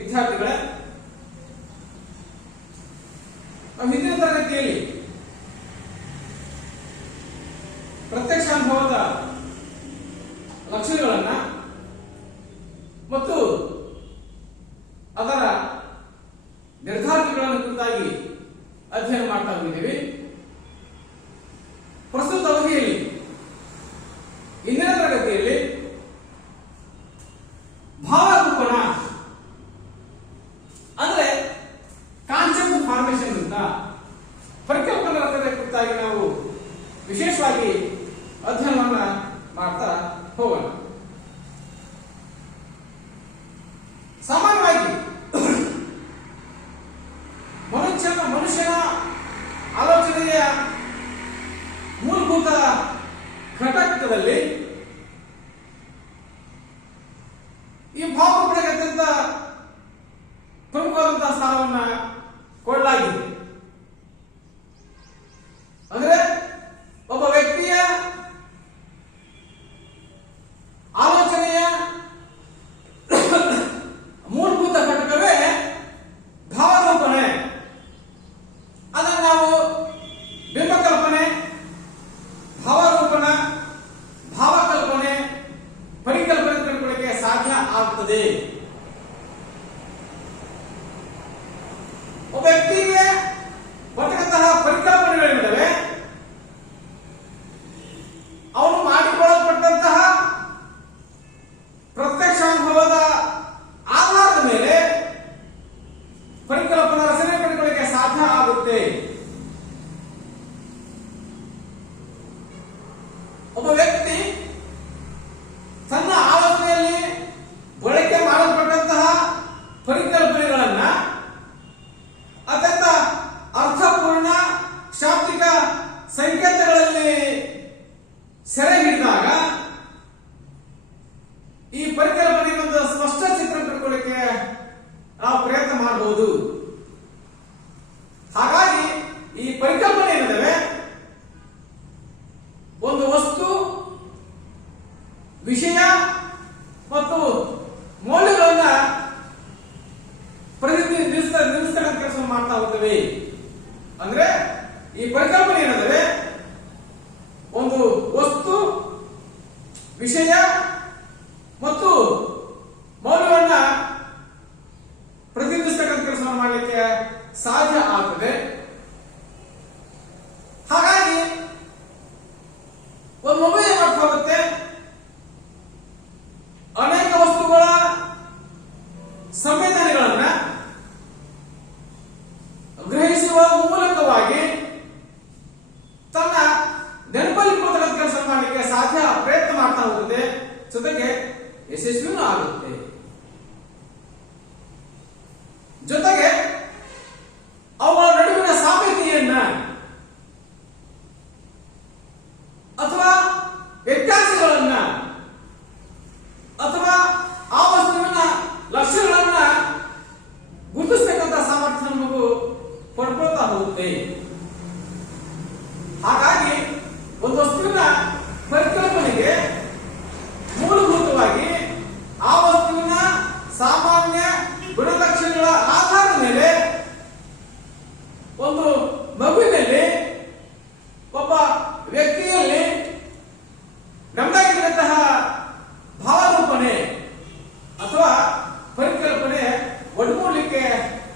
ವಿದ್ಯಾರ್ಥಿಗಳೇ, ಹಿಂದಿನ ತರಗತಿಯಲ್ಲಿ ಪ್ರತ್ಯಕ್ಷ ಅನುಭವದ ಲಕ್ಷಣಗಳನ್ನ ಮತ್ತು ಅದರ ನಿರ್ಧಾರಕಗಳನ್ನು ಕುರಿತಾಗಿ ಅಧ್ಯಯನ ಮಾಡ್ತಾ ಬಂದಿದ್ದೀವಿ. ಪ್ರಸ್ತುತ ಅವಧಿಯಲ್ಲಿ ಇಂದಿನ ತರಗತಿಯಲ್ಲಿ ಭಾವರೂಪಣ ಅಂದ್ರೆ ಕಾನ್ಸೆಪ್ಟ್ ಫಾರ್ಮೇಶನ್ ಅಂತ ಪರಿಕಲ್ಪನಾ ರಚನೆ ಕುರಿತಾಗಿ ನಾವು ವಿಶೇಷವಾಗಿ ಅಧ್ಯಯನವನ್ನ ಮಾಡ್ತಾ ಹೋಗೋಣ. ಸಾಮಾನ್ಯವಾಗಿ ಮನುಷ್ಯನ ಆಲೋಚನೆಯ ಮೂಲಭೂತ ಘಟಕದಲ್ಲಿ ಈ ಭಾವರೂಪಣೆಗೆ ಅತ್ಯಂತ ಪ್ರಮುಖವಾದಂತಹ ಸ್ಥಾನವನ್ನ ಕೊಡಲಾಗಿದೆ. ಅಂದ್ರೆ ಒಬ್ಬ ವ್ಯಕ್ತಿಯ ಆಲೋಚನೆಯ ಮೂಲಭೂತ ಘಟಕವೇ ಭಾವರೂಪಣೆ. ಅದನ್ನು ನಾವು ಬಿಂಬಕಲ್ಪನೆ, ಭಾವರೂಪಣ, ಭಾವಕಲ್ಪನೆ, ಪರಿಕಲ್ಪನೆ ತಿಳ್ಕೊಳ್ಳಿಕ್ಕೆ ಸಾಧ್ಯ ಆಗ್ತದೆ. ಒಬ್ಬ ವ್ಯಕ್ತಿಗೆ ಬರ್ತಕ್ಕಂತಹ ಪರಿಕಲ್ಪನೆಗಳಿದ್ದಾವೆ. ಅವನು ಮಾಡಿಕೊಳ್ಳಲ್ಪಟ್ಟಂತಹ ಪ್ರತ್ಯಕ್ಷ ಅನುಭವದ ಆಧಾರದ ಮೇಲೆ ಪರಿಕಲ್ಪನಾ ರಚನೆ ಪಡೆದುಕೊಳ್ಳಿಕ್ಕೆ ಸಾಧ್ಯ ಆಗುತ್ತೆ. ಒಬ್ಬ ವ್ಯಕ್ತಿ ತನ್ನ ಆಲೋಚನೆಯಲ್ಲಿ ಬಳಕೆ ಮಾಡಲ್ಪಟ್ಟಂತಹ ಪರಿಕಲ್ಪನೆಗಳನ್ನ ಅತ್ಯಂತ ಅರ್ಥಪೂರ್ಣ ಶಾಬ್ದಿಕ ಸಂಕೇತಗಳಲ್ಲಿ ಸೆರೆ ಹಿಡಿದಾಗ ಈ ಪರಿಕಲ್ಪನೆಗೆ ಒಂದು ಸ್ಪಷ್ಟ ಚಿತ್ರ ಪಡ್ಕೊಳ್ಳಿಕ್ಕೆ ನಾವು ಪ್ರಯತ್ನ ಮಾಡಬಹುದು. ಹಾಗಾಗಿ ಈ ಪರಿಕಲ್ಪನೆ ಏನಿದೆ ಒಂದು ವಸ್ತು, ವಿಷಯ ಮತ್ತು ಮೌಲ್ಯಗಳನ್ನ ನಿಲ್ಲಿಸ್ತಕ್ಕಂಥ ಕೆಲಸ ಮಾಡ್ತಾ ಹೋಗ್ತವೆ. ಅಂದ್ರೆ ಈ ಪರಿಕಲ್ಪನೆ ಏನಿದೆ ಒಂದು ವಸ್ತು, ವಿಷಯ ಮತ್ತು ಮೌಲ್ಯವನ್ನ ಪ್ರತಿನಿಧಿಸ್ತಕ್ಕಂಥ ಕೆಲಸ ಮಾಡಲಿಕ್ಕೆ ಸಾಧ್ಯ ಆಗ್ತದೆ. ಹಾಗಾಗಿ ಒಂದು ಮಗು ಏನಾಗ್ತಾ ಹೋಗುತ್ತೆ, ಅನೇಕ ವಸ್ತುಗಳ ಸಂವೇದನೆಗಳನ್ನ ಗ್ರಹಿಸುವ ಮೂಲಕವಾಗಿ ತನ್ನ ನೆನಪಲ್ಲಿ ಕೂತಕ್ಕಂಥ ಕೆಲಸ ಮಾಡಲಿಕ್ಕೆ ಸಾಧ್ಯ ಪ್ರಯತ್ನ ಮಾಡ್ತಾ ಹೋಗುತ್ತೆ. ಜೊತೆಗೆ ಯಶಸ್ವಿನೂ ಆಗುತ್ತೆ. ಜೊತೆಗೆ ಅವುಗಳ ನಡುವಿನ ಸಾಮ್ಯತೆಯನ್ನ ಅಥವಾ ವ್ಯತ್ಯಾಸಗಳನ್ನ ಅಥವಾ ಆ ವಸ್ತುವಿನ ಲಕ್ಷಣಗಳನ್ನ ಗುರುತಿಸತಕ್ಕಂಥ ಸಾಮರ್ಥ್ಯ ನಮಗೂ ಪಡ್ಕೊಳ್ತಾ ಹೋಗುತ್ತೆ. ಹಾಗಾಗಿ ಒಂದು ವಸ್ತುವಿನ ಪರಿಕಲ್ಪನೆಗೆ ಮೂಲಭೂತವಾಗಿ ಆ ವಸ್ತುವಿನ ಸಾಮಾನ್ಯ ಗುಣಲಕ್ಷಣಗಳ ಆಧಾರದ ಮೇಲೆ ಒಂದು ಮಗುವಿನಲ್ಲಿ, ಒಬ್ಬ ವ್ಯಕ್ತಿಯಲ್ಲಿ ನಮ್ದಾಗಿರುವಂತಹ ಭಾವರೂಪಣೆ ಅಥವಾ ಪರಿಕಲ್ಪನೆ ಒಡ್ಮೂಡಲಿಕ್ಕೆ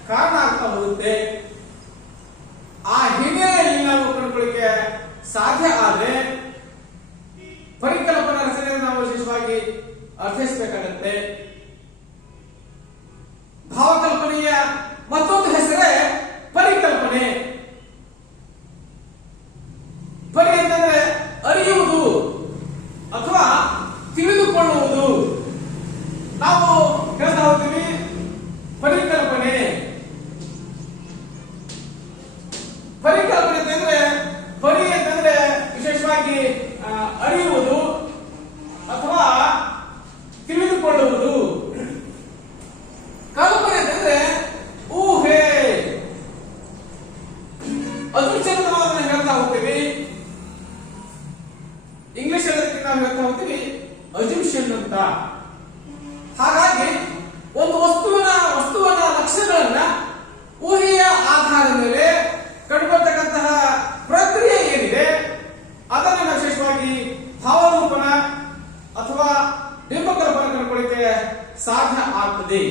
ಕಾರಣ ಆಗ್ತಾ ಹೋಗುತ್ತೆ. ಆ ಹಿನ್ನೆಲೆಯಲ್ಲಿ ನಾವು ಕಂಡುಕೊಳ್ಳಿಕ್ಕೆ ಸಾಧ್ಯ ಆದರೆ ಪರಿಕಲ್ಪನಾ ರಚನೆಯನ್ನು ನಾವು ವಿಶೇಷವಾಗಿ ಅರ್ಥೈಸಬೇಕಾಗತ್ತೆ. ಭಾವಕಲ್ಪನೆಯ ಮತ್ತೊಂದು ಹೆಸರೇ ಪರಿಕಲ್ಪನೆ. ಪರಿ ಅಂತಂದ್ರೆ ಅರಿಯುವುದು ಅಥವಾ ತಿಳಿದುಕೊಳ್ಳುವುದು. ನಾವು ಹೇಳ್ತಾ ಹೋಗ್ತೀವಿ ಪರಿಕಲ್ಪನೆ. ಪರಿಕಲ್ಪನೆ ಅಂತಂದ್ರೆ ಪರಿ ಅಂತಂದ್ರೆ ವಿಶೇಷವಾಗಿ ಅರಿಯುವುದು ಅಥವಾ ತಿಳಿದುಕೊಳ್ಳುವುದು. ಕಲ್ಪನೆ ಅಂತಂದ್ರೆ ಊಹೆ, ಅದೃಶ್ಯತನವನ್ನು ಹೇಳ್ತಾ ಹೋಗ್ತೀವಿ. ಇಂಗ್ಲಿಷ್ ಅಲ್ಲಿ ನಾವು ಹೇಳ್ತಾ ಹೋಗ್ತೀವಿ ಅಜಂಪ್ಷನ್ ಅಂತ. ಹಾಗಾಗಿ ಒಂದು ವಸ್ತುವಿನ ಲಕ್ಷಣಗಳನ್ನ ಊಹೆಯ ಆಧಾರದ ಮೇಲೆ ಕಂಡುಬರ್ತಕ್ಕಂತಹ ಪ್ರಕ್ರಿಯೆ ಏನಿದೆ ಅದನ್ನು ವಿಶೇಷವಾಗಿ ಭಾವರೂಪಣ ಅಥವಾ ಬಿಂಬಕಲ್ಪನೆ ಕಂಡುಕೊಳ್ಳಿಕ್ಕೆ ಸಾಧ್ಯ ಆಗ್ತದೆ.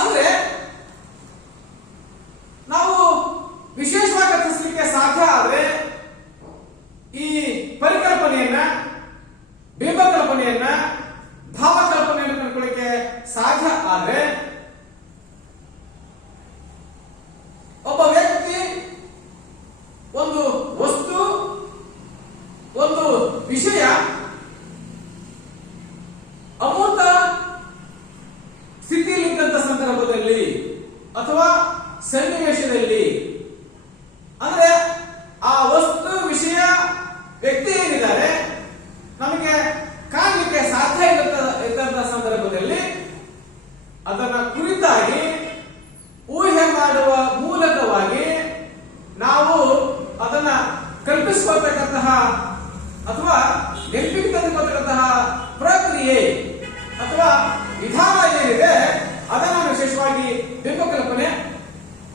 ಅಂದ್ರೆ ನಾವು ವಿಶೇಷವಾಗಿ ಅರ್ಥೈಸಲಿಕ್ಕೆ ಸಾಧ್ಯ ಆದ್ರೆ ಈ ಪರಿಕಲ್ಪನೆಯನ್ನ, ಬಿಂಬಕಲ್ಪನೆಯನ್ನ, ಭಾವಕಲ್ಪನೆಯನ್ನು ಕಂಡುಕೊಳ್ಳಿಕ್ಕೆ ಸಾಧ್ಯ ಆದ್ರೆ ಒಬ್ಬ ವ್ಯಕ್ತಿ, ಒಂದು ವಸ್ತು, ಒಂದು ವಿಷಯ ಅಮೂರ್ತ ಸ್ಥಿತಿಯಲ್ಲಿದ್ದಂತ ಸಂದರ್ಭದಲ್ಲಿ ಅಥವಾ ಸನ್ನಿವೇಶದಲ್ಲಿ, ಅಂದ್ರೆ ಆ ವಸ್ತು, ವಿಷಯ, ವ್ಯಕ್ತಿ ಏನಿದ್ದಾರೆ ನಮಗೆ ಕಾಣಲಿಕ್ಕೆ ಸಾಧ್ಯ ಇದ್ದಂತಹ ಸಂದರ್ಭದಲ್ಲಿ ಅದನ್ನ ಕುರಿತಾಗಿ ಊಹೆ ಮಾಡುವ ಮೂಲಕವಾಗಿ ನಾವು ಅದನ್ನ ಕಲ್ಪಿಸಿಕೊಳ್ತಕ್ಕಂತಹ ಅಥವಾ ನೆನಪಿಗೆ ತಂದುಕೊಳ್ತಕ್ಕಂತಹ ಪ್ರಕ್ರಿಯೆ ಅಥವಾ ವಿಧಾನ ಏನಿದೆ ಅದನ್ನು ವಿಶೇಷವಾಗಿ ಬಿಂಬಕಲ್ಪನೆ,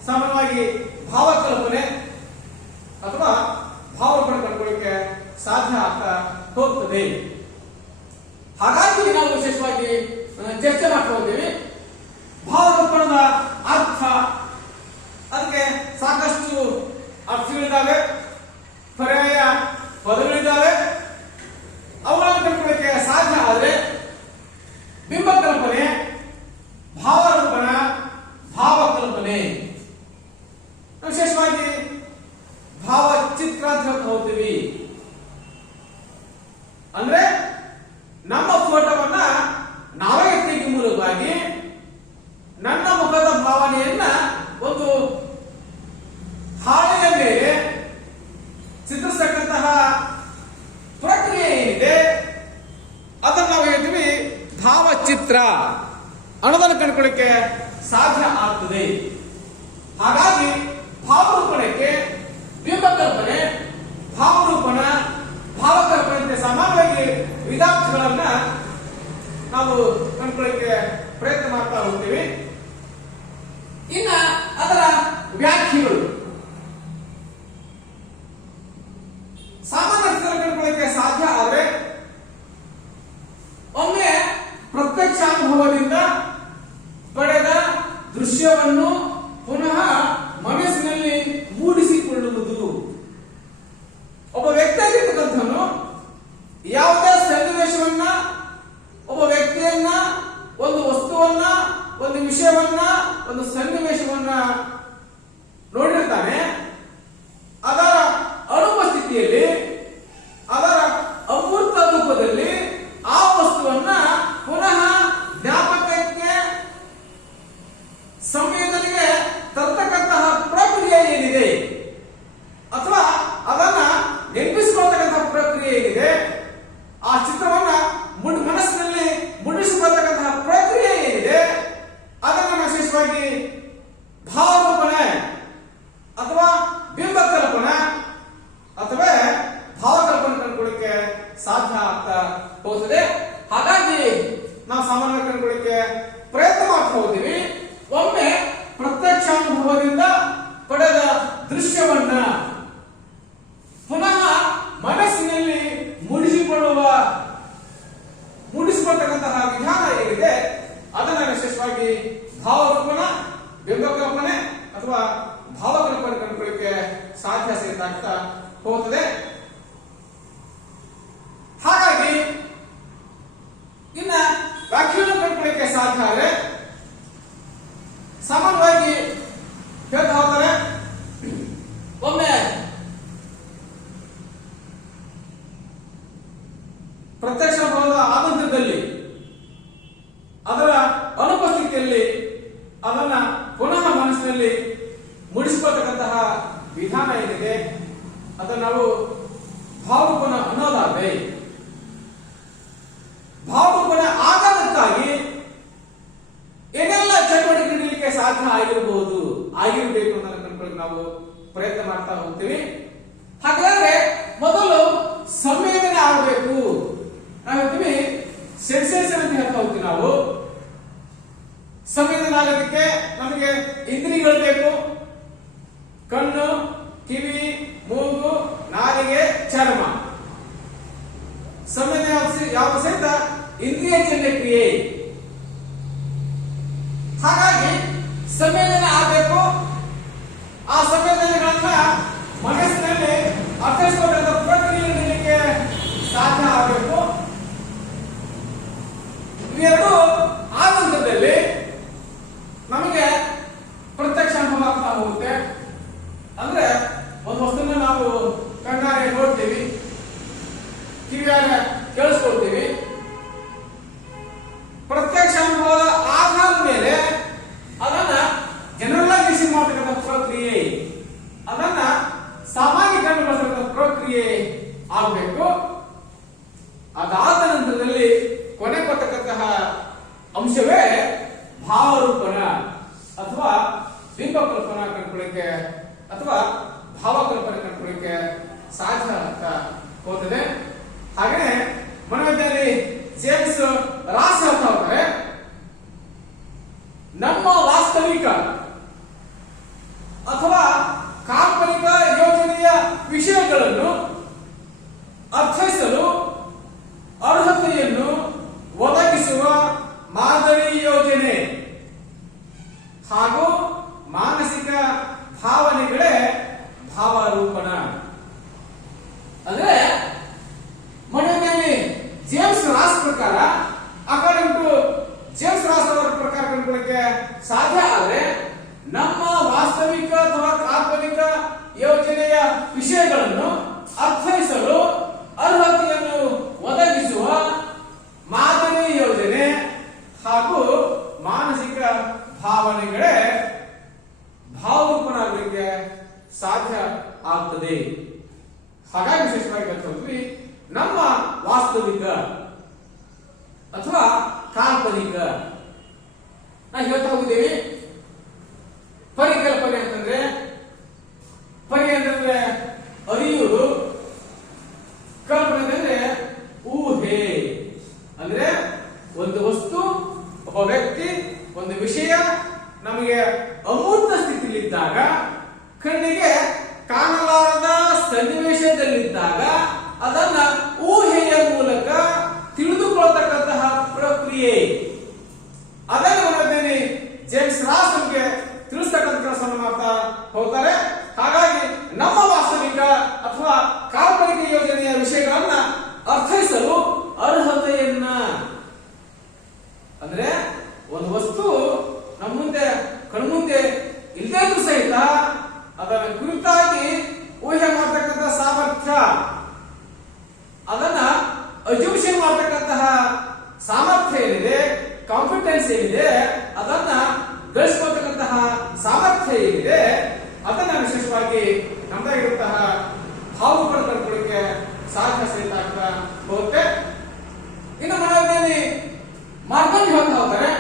ಸಾಮಾನ್ಯವಾಗಿ ಭಾವಕಲ್ಪನೆ ಅಥವಾ ಭಾವಕಲ್ಪನೆ ಕಂಡುಕೊಳ್ಳಿಕ್ಕೆ ಸಾಧ್ಯ ಆಗ್ತಾ ಹೋಗ್ತದೆ. ಹಾಗಾಗಿ ನಾವು ವಿಶೇಷವಾಗಿ ಚರ್ಚೆ ಮಾಡ್ತಾ ಹೋಗ್ತೀವಿ. ಭಾವಕಲ್ಪನದ ಅರ್ಥ, ಅದಕ್ಕೆ ಸಾಕಷ್ಟು ಅರ್ಥಗಳಿದ್ದಾವೆ, ಪರ್ಯಾಯ ಪದಗಳಿದ್ದಾವೆ. ಅವುಗಳನ್ನು ಕಂಡುಕೊಳ್ಳಿಕ್ಕೆ ಸಾಧ್ಯ ಆದರೆ ಬಿಂಬಕಲ್ಪನೆ, ಭಾವರೂಪಣ, ಭಾವಕಲ್ಪನೆ, ವಿಶೇಷವಾಗಿ ಭಾವಚಿತ್ರ ಅಂತ ಹೇಳ್ತಾ ಹೋಗ್ತೀವಿ. ಅಂದ್ರೆ ನಮ್ಮ ಫೋಟೋವನ್ನ ನಾವೇ ತೆಗೆಯುವ ಮೂಲಕವಾಗಿ ನನ್ನ ಮುಖದ ಭಾವನೆಯನ್ನ ಒಂದು ಹಾಳೆಯ ಮೇಲೆ ಚಿತ್ರಿಸತಕ್ಕಂತಹ ಪ್ರಕ್ರಿಯೆ ಏನಿದೆ ಅದನ್ನು ನಾವು ಹೇಳ್ತೀವಿ ಭಾವಚಿತ್ರ ಅನ್ನೋದನ್ನು ಕಂಡುಕೊಳ್ಳಿಕ್ಕೆ ಸಾಧ್ಯ ಆಗ್ತದೆ. ಹಾಗಾಗಿ ಭಾವರೂಪಣಕ್ಕೆ ಬಿಂಬಕಲ್ಪನೆ, ಭಾವರೂಪಣ, ಭಾವಕಲ್ಪನೆ ಸಾಮಾನ್ಯವಾಗಿ ವಿಧಾರ್ಥಗಳನ್ನ ನಾವು ಕಂಡುಕೊಳ್ಳಿಕ್ಕೆ ಪ್ರಯತ್ನ ಮಾಡ್ತಾ ಹೋಗ್ತೀವಿ. ಇನ್ನ ಅದರ ವ್ಯಾಖ್ಯೆಗಳು ಸಾಮಾನ್ಯ ಕಂಡುಕೊಳ್ಳಿಕ್ಕೆ ಸಾಧ್ಯ ಆದರೆ ಒಮ್ಮೆ ಪ್ರತ್ಯಕ್ಷಾನುಭವದಿಂದ ಪಡೆದ ದೃಶ್ಯವನ್ನು ಪುನಃ ಮನಸ್ಸಿನಲ್ಲಿ ಮೂಡಿಸಿಕೊಳ್ಳುವುದು. ಒಬ್ಬ ವ್ಯಕ್ತಿಯಾಗಿರ್ತಕ್ಕಂಥವನು ಯಾವುದೇ ಸನ್ನಿವೇಶವನ್ನ, ಒಬ್ಬ ವ್ಯಕ್ತಿಯನ್ನ, ಒಂದು ವಸ್ತುವನ್ನ, ಒಂದು ವಿಷಯವನ್ನ, ಒಂದು ಸನ್ನಿವೇಶವನ್ನ ನೋಡಿರ್ತಾನೆ. ಅದರ ಅನುಪಸ್ಥಿತಿಯಲ್ಲಿ, ಅದರ ಅಮೂರ್ತ ರೂಪದಲ್ಲಿ ಆ ವಸ್ತುವನ್ನ ಪುನಃ ಜ್ಞಾಪಕಕ್ಕೆ, ಸಂವೇದನೆಗೆ ತರ್ತಕ್ಕಂತಹ ಪ್ರಕ್ರಿಯೆ ಏನಿದೆ ಅಥವಾ ಅದನ್ನ ನೆನಪಿಸಿಕೊಳ್ತಕ್ಕಂತಹ ಪ್ರಕ್ರಿಯೆ ಏನಿದೆ, ಆ ಚಿತ್ರವನ್ನ ಮನಸ್ಸಿನಲ್ಲಿ ಮುಡಿಸಿಕೊಳ್ತಕ್ಕಂತಹ ಪ್ರಕ್ರಿಯೆ ಏನಿದೆ ಅದನ್ನು ವಿಶೇಷವಾಗಿ ಭಾವರೂಪಣೆ ಅಥವಾ ಬಿಂಬಕಲ್ಪನೆ ಅಥವಾ ಭಾವಕಲ್ಪನೆ ಕಂಡುಕೊಳ್ಳಿಕ್ಕೆ ಸಾಧ್ಯ ಆಗ್ತಾ ಹೋಗ್ತದೆ. ಹಾಗಾಗಿ ನಾವು ಸಾಮಾನ್ಯವಾಗಿ ಕಂಡುಕೊಳ್ಳಿಕ್ಕೆ ಪ್ರಯತ್ನ ಮಾಡ್ತಾ ಹೋಗ್ತೀವಿ. ಒಮ್ಮೆ ಪ್ರತ್ಯಕ್ಷಾನುಭವದಿಂದ ಪಡೆದ ದೃಶ್ಯವನ್ನ ಪುನಃ ಮನಸ್ಸಿನಲ್ಲಿ ಮೂಡಿಸಿಕೊಳ್ತಕ್ಕಂತಹ ವಿಧಾನ ಏನಿದೆ ಅದನ್ನ ವಿಶೇಷವಾಗಿ ಭಾವರೂಪಣ, ಬಿಂಬಕಲ್ಪನೆ ಅಥವಾ ಭಾವಕಲ್ಪನೆ ಕಂಡುಕೊಳ್ಳಿಕ್ಕೆ ಸಾಧ್ಯ ಸಹಿತ ಆಗ್ತಾ ಹೋಗುತ್ತದೆ. ಹಾಗಾಗಿ ಇನ್ನ ವ್ಯಾಖ್ಯಾನ ಕಂಡುಕೊಳ್ಳಿಕ್ಕೆ ಸಾಧ್ಯ ಆದರೆ ಸಾಮಾನ್ಯವಾಗಿ ಹೇಳ್ತಾ ಹೋಗ್ತಾರೆ. ಒಮ್ಮೆ ಪ್ರತ್ಯಕ್ಷ ಅನುಭವದ ಆನಂತರದಲ್ಲಿ ಅದರ ಅನುಪಸ್ಥಿತಿಯಲ್ಲಿ ಅದನ್ನ ಪುನಃ ಮನಸ್ಸಿನಲ್ಲಿ ಮೂಡಿಸಿಕೊಳ್ತಕ್ಕಂತಹ ವಿಧಾನ ಏನಿದೆ ಅದನ್ನು ನಾವು ಭಾವರೂಪನ ಅನ್ನೋದಾದ್ರೆ, ಭಾವರೂಪನ ಆಗೋದಕ್ಕಾಗಿ ಏನೆಲ್ಲ ಚಟುವಟಿಕೆ ನೀಡಲಿಕ್ಕೆ ಸಾಧ್ಯ ಆಗಿರಬೇಕು ಅನ್ನೋದನ್ನ ಕಂಡುಕೊಳ್ಳಿ ನಾವು ಪ್ರಯತ್ನ ಮಾಡ್ತಾ ಹೋಗ್ತೀವಿ. ಹಾಗಾದ್ರೆ ಮೊದಲು ಸಂವೇದನೆ ಆಗಬೇಕು. ನಾವು ಹೇಳ್ತೀವಿ ಸೆನ್ಸೇಷನ್ ಅಂತ ಹೇಳ್ತಾ ದ್ವಿತೀಯ ಕ್ರಿಯೆ. ಹಾಗಾಗಿ ಸಂವೇದನೆ ಆಗಬೇಕು. ಆ ಸಂವೇದನೆಗಳನ್ನ ಮನಸ್ಸಿನಲ್ಲಿ ಅರ್ಥೈಸಿಕೊಂಡ ಪ್ರಕ್ರಿಯೆ ನೀಡಲಿಕ್ಕೆ ಸಾಧ್ಯ ಆಗಬೇಕು. ಇವೆರಡು ಆ ನಂತರದಲ್ಲಿ ನಮಗೆ ಪ್ರತ್ಯಕ್ಷ ಅನುಭವ ಆಗ್ತಾ ಹೋಗುತ್ತೆ. ಅಂದ್ರೆ ಒಂದು ವಸ್ತುನ ನಾವು ಕಣ್ಣಾರೆ ನೋಡ್ತೀವಿ, ಕಿವಿಯಾಗ ಕೇಳಿಸ್ಕೊಳ್ತೀವಿ. ಪ್ರತ್ಯಕ್ಷ ಅನುಭವದ ಆಧಾರದ ಮೇಲೆ ಅದನ್ನ ಜನರಲೈಸೇಷನ್ ಮಾಡತಕ್ಕಂಥ ಪ್ರಕ್ರಿಯೆ, ಅದನ್ನ ಸಾಮಾನ್ಯೀಕರಣಗೊಳಿಸತಕ್ಕಂಥ ಪ್ರಕ್ರಿಯೆ ಆಗಬೇಕು. ಅದಾದ ನಂತರದಲ್ಲಿ ಕೊನೆ ಕೊಟ್ಟಕ್ಕಂತಹ ಅಂಶವೇ ಭಾವರೂಪನ ಅಥವಾ ಬಿಂಬಕಲ್ಪನಾ ಕಂಡುಕೊಳ್ಳಿಕ್ಕೆ ಅಥವಾ ಭಾವಕಲ್ಪನೆ ಕಂಡುಕೊಳ್ಳಿಕ್ಕೆ ಸಾಧ್ಯ ಅಂತ ಹೋಗ್ತದೆ. ಹಾಗೆಯೇ ಮನೋವಿಜ್ಞಾನಿ ಜೇಮ್ಸ್ ರಾಸ್ ಹೇಳ್ತಾ ಹೋಗ್ತಾರೆ, ನಮ್ಮ ವಾಸ್ತವಿಕ ಅಥವಾ ಕಾಲ್ಪನಿಕ ಯೋಜನೆಯ ವಿಷಯಗಳನ್ನು ಅರ್ಥೈಸಲು ಅರ್ಹತೆಯನ್ನು ಒದಗಿಸುವ ಮಾದರಿ ಯೋಜನೆ ಹಾಗೂ ಮಾನಸಿಕ ಭಾವನೆಗಳೇ ಭಾವರೂಪಣ. ಅಂದ್ರೆ ಮನೋವಿಜ್ಞಾನಿ ಜೇಮ್ಸ್ ರಾಸ್ ಪ್ರಕಾರ, ಅಕಾರ್ಡಿಂಗ್ ಟು ಜೇಮ್ಸ್ ರಾಸ್ ಅವರ ಪ್ರಕಾರ ಕಂಡುಕೊಳ್ಳಕ್ಕೆ ಸಾಧ್ಯ ಆದರೆ ನಮ್ಮ ವಾಸ್ತವಿಕ ಅಥವಾ ಕಾಲ್ಪನಿಕ ಯೋಜನೆಯ ವಿಷಯಗಳನ್ನು ಅರ್ಥೈಸಲು ಅರ್ಹತೆಯನ್ನು ಒದಗಿಸುವ ಮಾದರಿ ಯೋಜನೆ ಹಾಗೂ ಮಾನಸಿಕ ಭಾವನೆಗಳೇ ಭಾವರೂಪನಾಗಲಿಕ್ಕೆ ಸಾಧ್ಯ ಆಗ್ತದೆ. ಹಾಗಾಗಿ ವಿಶೇಷವಾಗಿ ಹೇಳ್ತೀವಿ, ನಮ್ಮ ವಾಸ್ತವಿಕ ಅಥವಾ ಕಾಲ್ಪನಿಕ ನಾವು ಹೇಳ್ತಾ ಹೋಗಿದ್ದೇವೆ. ಪರಿಕಲ್ಪನೆ ಅಂತಂದ್ರೆ, ಪರಿ ಅಂತಂದ್ರೆ ಅರಿಯುವುದು, ಕಲ್ಪನೆ ಅಂತಂದ್ರೆ ಊಹೆ. ಅಂದ್ರೆ ಒಂದು ವಸ್ತು, ಒಬ್ಬ ವ್ಯಕ್ತಿ, ಒಂದು ವಿಷಯ ನಮಗೆ ಅಮೂರ್ತ ಸ್ಥಿತಿಯಲ್ಲಿದ್ದಾಗ, ಕಣ್ಣಿಗೆ ಕಾಣಲಾರದ ಸನ್ನಿವೇಶದಲ್ಲಿದ್ದಾಗ ಅದನ್ನ ಊಹೆಯ ಮೂಲಕ ತಿಳಿದುಕೊಳ್ಳತಕ್ಕಂತಹ ಪ್ರಕ್ರಿಯೆ. ಅದನ್ನು ಮನೋವಿಜ್ಞಾನಿ ಜೇಮ್ಸ್ ರಾಸ್ ನಮಗೆ ತಿಳಿಸ್ತಕ್ಕಂಥ ಕೆಲಸವನ್ನು ಮಾಡ್ತಾ ಹೋಗ್ತಾರೆ. ಹಾಗಾಗಿ ನಮ್ಮ ವಾಸ್ತವಿಕ ಅಥವಾ ಕಾಲ್ಪನಿಕ ಯೋಜನೆಯ ವಿಷಯಗಳನ್ನ ಅರ್ಥೈಸಲು ಅರ್ಹತೆಯನ್ನ, ಅಂದ್ರೆ ಒಂದು ವಸ್ತು ನಮ್ಮ ಮುಂದೆ ಕಣ್ಮುಂದೆ ಇಲ್ಲದೇ ಇದ್ರೂ ಸಹಿತ ಅದನ್ನ ಕುರಿತಾಗಿ ಊಹೆ ಮಾಡತಕ್ಕಂಥ ಸಾಮರ್ಥ್ಯ, ಅದನ್ನ ಅಜ್ಯೂಷನ್ ಮಾಡತಕ್ಕಂತಹ ಸಾಮರ್ಥ್ಯ ಏನಿದೆ, ಕಾಂಪಿಟೆನ್ಸ್ ಏನಿದೆ, ಅದನ್ನ ಗಳಿಸ್ಕೊಳ್ತಕ್ಕಂತಹ ಸಾಮರ್ಥ್ಯ ಏನಿದೆ, ಅದನ್ನ ವಿಶೇಷವಾಗಿ ನಮ್ಮದಾಗಿರುವಂತಹ ಭಾವಗಳು ಕಂಡುಕೊಳ್ಳಿಕ್ಕೆ ಸಾಧ್ಯ ಸಹಿತ ಆಗ್ತಾ ಹೋಗುತ್ತೆ. ಇನ್ನು ಮನೋವಿಜ್ಞಾನಿ ಮಾರ್ಗನ್ ಹೇಳ್ತಾ ಹೋಗ್ತಾರೆ.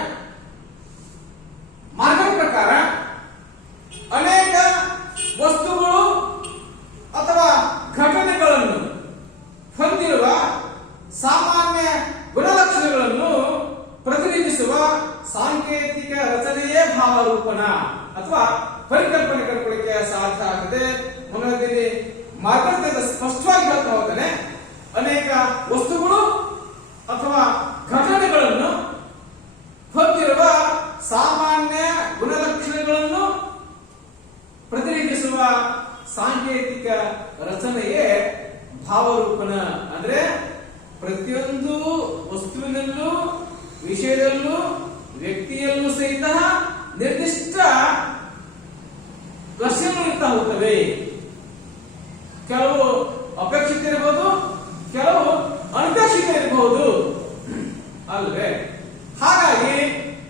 ಮಾರ್ಗನ್ ಪ್ರಕಾರ ಅನೇಕ ವಸ್ತುಗಳು ಅಥವಾ ಘಟನೆಗಳನ್ನು ಹೊಂದಿರುವ ಸಾಮಾನ್ಯ ಗುಣಲಕ್ಷಣಗಳನ್ನು ಪ್ರತಿನಿಧಿಸುವ ಸಾಂಕೇತಿಕ ರಚನೆಯೇ ಭಾವರೂಪಣ ಅಥವಾ ಪರಿಕಲ್ಪನೆ ಕಂಡುಕೊಳ್ಳಿಕ್ಕೆ ಸಾಧ್ಯ ಆಗಿದೆ. ಮನೋವಿಜ್ಞಾನಿ ಮಾರ್ಗದಿಂದ ಸ್ಪಷ್ಟವಾಗಿ ಹೇಳ್ತಾ ಹೋಗ್ತಾನೆ, ಅನೇಕ ವಸ್ತುಗಳು ಅಥವಾ ಘಟನೆಗಳನ್ನು ಹೊಂದಿರುವ ಸಾಮಾನ್ಯ ಗುಣಲಕ್ಷಣಗಳನ್ನು ಪ್ರತಿನಿಧಿಸುವ ಸಾಂಕೇತಿಕ ರಚನೆಯೇ ಭಾವರೂಪಣ. ಅಂದ್ರೆ ಪ್ರತಿಯೊಂದು ವಸ್ತುವಿನಲ್ಲೂ, ವಿಷಯದಲ್ಲೂ, ವ್ಯಕ್ತಿಯಲ್ಲೂ ಸಹಿತ ನಿರ್ದಿಷ್ಟ ಲಕ್ಷಣಗಳು ಇರ್ತಾ ಹೋಗ್ತವೆ. ಕೆಲವು ಅಪೇಕ್ಷಿತ ಇರಬಹುದು, ಕೆಲವು ಅನಪೇಕ್ಷಿತ ಇರಬಹುದು ಅಲ್ವೇ? ಹಾಗಾಗಿ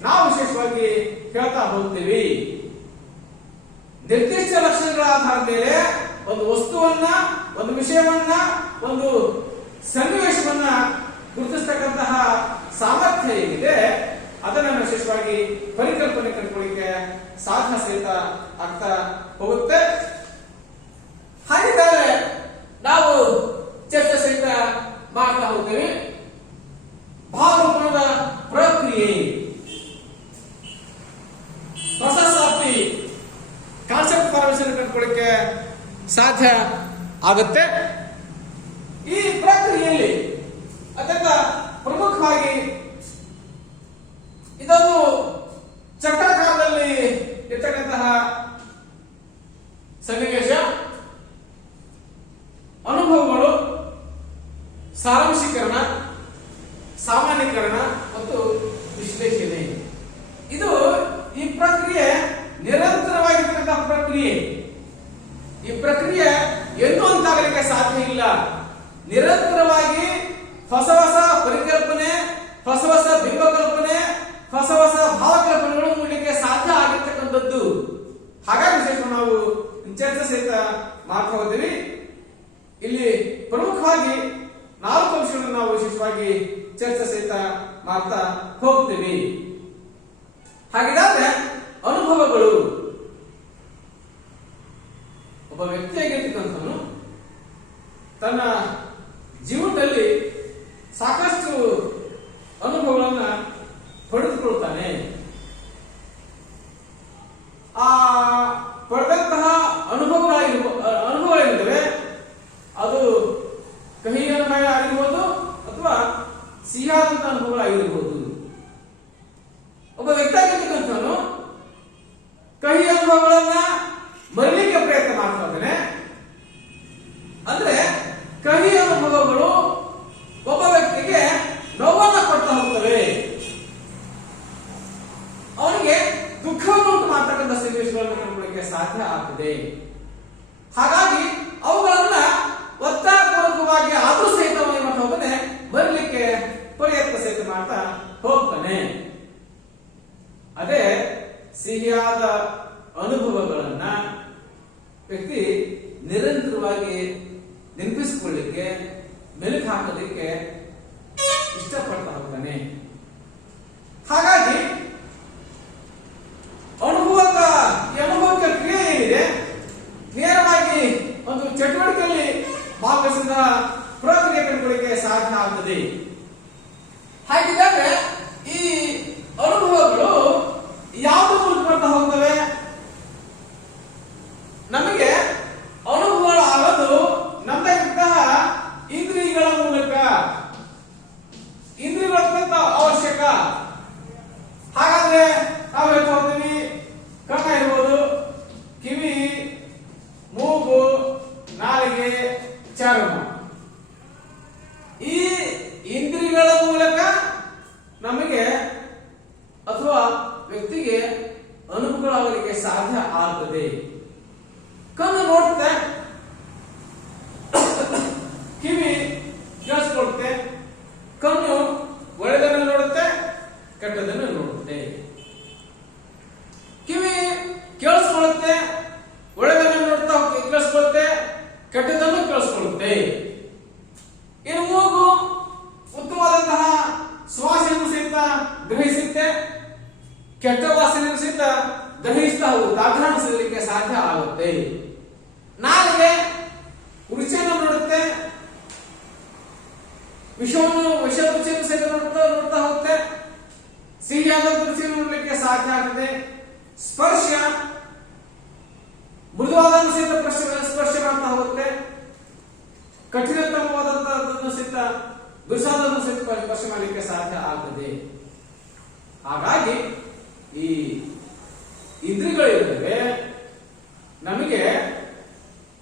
ನಾವು ವಿಶೇಷವಾಗಿ ಹೇಳ್ತಾ ಹೋಗ್ತೀವಿ, ನಿರ್ದಿಷ್ಟ ಲಕ್ಷಣಗಳ ಆಧಾರದ ಮೇಲೆ ಒಂದು ವಸ್ತುವನ್ನ, ಒಂದು ವಿಷಯವನ್ನ, ಒಂದು ಸನ್ನಿವೇಶವನ್ನ ಗುರುತಿಸತಕ್ಕಂತಹ ಸಾಮರ್ಥ್ಯ ಏನಿದೆ ಅದನ್ನ ವಿಶೇಷವಾಗಿ ಪರಿಕಲ್ಪನೆ ಕಂಡುಕೊಳ್ಳಿಕ್ಕೆ ಸಾಧ್ಯ ಸಹಿತ ಆಗ್ತಾ ಹೋಗುತ್ತೆ. ಹಾಗಿದ್ದರೆ ನಾವು ಚರ್ಚೆ ಸಹಿತ ಮಾಡ್ತಾ ಹೋಗ್ತೇವೆ. ಭಾವರೂಪಣದ ಪ್ರಕ್ರಿಯೆ, process of the concept formation ಕಂಡುಕೊಳ್ಳಿಕ್ಕೆ ಸಾಧ್ಯ ಆಗುತ್ತೆ. ಈ ಪ್ರಕ್ರಿಯೆಯಲ್ಲಿ ಅತ್ಯಂತ ಪ್ರಮುಖವಾಗಿ ಸನ್ನಿವೇಶ, ಅನುಭವಗಳು, ಸಾರಾಂಶೀಕರಣ, ಸಾಮಾನ್ಯೀಕರಣ ಮತ್ತು ವಿಶ್ಲೇಷಣೆ. ಇದು ಈ ಪ್ರಕ್ರಿಯೆ ನಿರಂತರವಾಗಿರ್ತಕ್ಕಂಥ ಪ್ರಕ್ರಿಯೆ. ಈ ಪ್ರಕ್ರಿಯೆ ಎಂದೂ ಅಂತಾಗಲಿಕ್ಕೆ ಸಾಧ್ಯ ಇಲ್ಲ. ನಿರಂತರವಾಗಿ ಹೊಸ ಹೊಸ ಪರಿಕಲ್ಪನೆ, ಹೊಸ ಹೊಸ ಬಿಂಬಕಲ್ಪನೆ, ಹೊಸ ಹೊಸ ಭಾವಕಲ್ಪನೆಗಳು ಮೂಡಲಿಕ್ಕೆ ಸಾಧ್ಯ ಆಗಿರ್ತಕ್ಕಂಥದ್ದು. ಹಾಗಾಗಿ ವಿಶೇಷ ನಾವು ಚರ್ಚೆ ಸಹಿತ ಮಾಡ್ತಾ ಹೋಗ್ತೀವಿ. ಇಲ್ಲಿ ಪ್ರಮುಖವಾಗಿ 4 ಅಂಶಗಳನ್ನು ನಾವು ವಿಶೇಷವಾಗಿ ಚರ್ಚೆ ಸಹಿತ ಮಾಡ್ತಾ ಹೋಗ್ತೀವಿ. ಹಾಗಿದ್ರೆ ಅನುಭವಗಳು, ಒಬ್ಬ ವ್ಯಕ್ತಿಯಾಗಿರ್ತಕ್ಕಂಥವನು ತನ್ನ ಜೀವನದಲ್ಲಿ ಸಾಕಷ್ಟು ಅನುಭವಗಳನ್ನ ಪಡೆದುಕೊಳ್ತಾನೆ. ಆ ಪಡೆದಂತಹ ಅನುಭವಗಳಿಂದಲೇ ಅದು ಕಹಿ ಅನುಭವ ಆಗಿರ್ಬೋದು ಅಥವಾ ಸಿಹಿಯಾದಂತಹ ಅನುಭವಗಳಾಗಿರ್ಬೋದು. ಒಬ್ಬ ವ್ಯಕ್ತಿ ಆಗಿರ್ತಕ್ಕಂಥವನು ಕಹಿ ಅನುಭವಗಳನ್ನ ಮರಲಿಕ್ಕೆ ಪ್ರಯತ್ನ ಮಾಡ್ತಾ ಇದ್ದಾನೆ. ಅಂದ್ರೆ ಕಹಿ ಅನುಭವಗಳು ಒಬ್ಬ ವ್ಯಕ್ತಿಗೆ ನೋವನ್ನ ಕೊಡ್ತಾ ಹೋಗ್ತವೆ, ಅವನಿಗೆ ದುಃಖವನ್ನು ಉಂಟು ಮಾಡ್ತಕ್ಕಂಥ ಸನ್ನಿವೇಶಗಳನ್ನು ಕಂಡುಕೊಳ್ಳಕ್ಕೆ ಸಾಧ್ಯ ಆಗ್ತದೆ. ಹಾಗಾಗಿ ಅವುಗಳನ್ನ ಒತ್ತಾಯಪೂರ್ವಕವಾಗಿ ಆದ್ರೂ ಸಹಿತ ಅವನು ಮಾಡ್ತಾ ಹೋಗ್ತಾನೆ, ಬರಲಿಕ್ಕೆ ಪ್ರಯತ್ನ ಸಹಿತ ಮಾಡ್ತಾ ಹೋಗ್ತಾನೆ. ಅದೇ ಸಿಹಿಯಾದ ಅನುಭವಗಳನ್ನ ವ್ಯಕ್ತಿ ನಿರಂತರವಾಗಿ ನೆನಪಿಸಿಕೊಳ್ಳಿಕ್ಕೆ, ಮೆಲುಕು ಹಾಕೋದಕ್ಕೆ ಇಷ್ಟಪಡ್ತಾ ಹೋಗ್ತಾನೆ. ಹಾಗಾಗಿ ಈ ಅನುಭವಕ್ಕೆ ಕ್ರಿಯೆ ಏನಿದೆ, ನೇರವಾಗಿ ಒಂದು ಚಟುವಟಿಕೆಯಲ್ಲಿ ಭಾಗವಹಿಸಿದ ಪ್ರಕ್ರಿಯೆ ಕಂಡುಕೊಳ್ಳಿಕ್ಕೆ ಸಾಧ್ಯ ಆಗ್ತದೆ. ಹಾಗಿದ್ದಾಗ ಈ ಅನುಭವಗಳು ಯಾವುದು ಮೂಲಕ ಬರ್ತಾ ಹೋಗ್ತವೆ? ನಮಗೆ ಅನುಭವಗಳು ಆಗೋದು ನಮ್ಮದಾಗಿದ್ದಂತಹ ಇಂದ್ರಿಯಗಳ ಮೂಲಕ. ಇಂದ್ರಿಯಗಳು ಅತ್ಯಂತ ಅವಶ್ಯಕ. ಹಾಗಾದ್ರೆ ನಾವು ಹೇಳ್ತಾ ಹೋಗ್ತೀವಿ, ಕಣ್ಣ ಇರ್ಬೋದು, ಕಿವಿ, ಮೂಗು, ನಾಲಿಗೆ, ಚರ್ಮ. ಈ ಇಂದ್ರಿಯಗಳ ಮೂಲಕ ನಮಗೆ ಅಥವಾ ವ್ಯಕ್ತಿಗೆ ಅನುಭವಗಳಾಗಲಿಕ್ಕೆ ಸಾಧ್ಯ ಆಗ್ತದೆ. ಕಣ್ಣು ನೋಡುತ್ತೆ, ಕಿವಿ ಕೇಳಿಸ್ಕೊಡುತ್ತೆ, ಕಣ್ಣು ಒಳ್ಳೆದನ್ನು ನೋಡುತ್ತೆ, ಕೆಟ್ಟದನ್ನು ನೋಡುತ್ತೆ. ಕಿವಿ ಕೇಳಿಸ್ಕೊಳ್ಳುತ್ತೆ, ಒಳ್ಳೆದನ್ನು ನೋಡ್ತಾ ಕೇಳಿಸ್ಕೊಳ್ಳುತ್ತೆ, ಕೆಟ್ಟದನ್ನು ಕೇಳಿಸ್ಕೊಳ್ಳುತ್ತೆ. ಇನ್ನು ಮೂಗು ಉತ್ತಮವಾದಂತಹ ಸುವಾಸನೆಯನ್ನು ಸಹಿತ ಗ್ರಹಿಸುತ್ತೆ, ಕೆಟ್ಟ ವಾಸನೆಯನ್ನು ಸಹಿತ ಗ್ರಹಿಸ್ತಾ ಹೋಗುತ್ತೆ, ಆಘ್ರಾಣಿಸಲಿಕ್ಕೆ ಸಾಧ್ಯ ಆಗುತ್ತೆ. ನಾಲಿಗೆ ರುಚಿಯನ್ನು ನೋಡುತ್ತೆ, ವಿಷ ರುಚಿಯನ್ನು ಸಹಿತ ನೋಡ್ತಾ ಹೋಗುತ್ತೆ, ಸಿಹಿಯಾದ ರುಚಿಯನ್ನು ನೋಡಲಿಕ್ಕೆ ಸಾಧ್ಯ ಆಗ್ತದೆ. ಸ್ಪರ್ಶ ಮೃದುವಾದ ಸಹಿತ ಸ್ಪರ್ಶ ಮಾಡ್ತಾ ಹೋಗುತ್ತೆ, ಕಠಿಣತಮವಾದಂತಹದನ್ನು ಸಹಿತ ದುರ್ಸಾದನ್ನು ಸಹಿತ ಸ್ಪರ್ಶ ಮಾಡಲಿಕ್ಕೆ ಸಾಧ್ಯ ಆಗ್ತದೆ. ಹಾಗಾಗಿ ಈ ಇಂದ್ರಿಯಗಳಿರ್ತವೆ, ನಮಗೆ